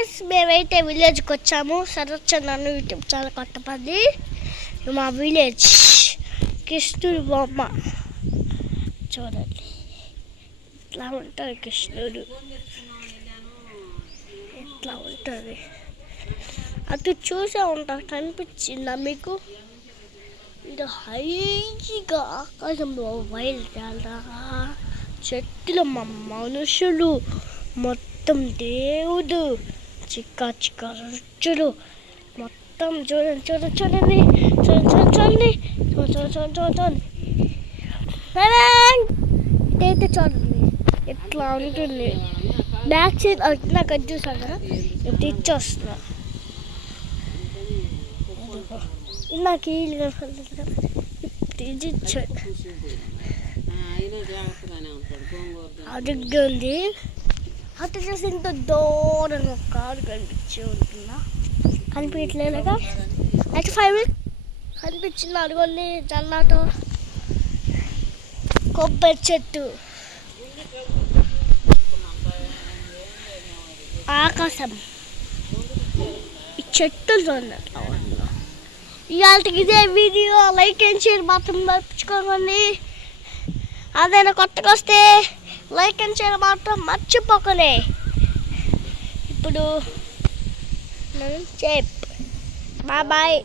Guys మేమైతే విలేజ్కి వచ్చాము. సరచందన్ యూట్యూబ్ ఛానల్ కొత్తపల్లి. మా విలేజ్ కృష్ణుడు బొమ్మ చూడండి, ఇట్లా ఉంటుంది కృష్ణుడు, ఇట్లా ఉంటుంది. అటు చూసే ఉంటారు, కనిపించిందా మీకు? ఇది హైగా ఆకాశంలో బయలుదేరా చెట్లు, మా మనుషులు మొత్తం దేవుడు, చిక్క చిక్క రుచులు మొత్తం చూడండి చూడండి చూడండి చూడండి చూడండి చూడండి చూడండి చూడండి. ఇదైతే చూడండి ఎట్లా ఉంటుంది. బ్యాక్ సైడ్ నాకు అది చూసాను కదా, ఇప్పుడు ఇచ్చొస్తున్నా. నాకు ఇది ఇచ్చాడు, అడిగి ఉంది. అటు చూసి ఇంత దూరం ఒక కారు కనిపించి ఉంటుందా? కనిపించలేదుగా. అయితే 5 minutes కనిపించింది, అడుగుంది జల్లాతో కొబ్బరి చెట్టు, ఆకాశం, ఈ చెట్టులు చూడండి. ఇవాళకి ఇదే వీడియో. లైక్ అండ్ షేర్ మాత్రం మర్చిపోకండి. అదైనా కొత్తగా వస్తే లైక్ అండ్ షేర్ మాత్రం మర్చిపోకండి. ఇప్పుడు చెప్ బాయ్ బాయ్.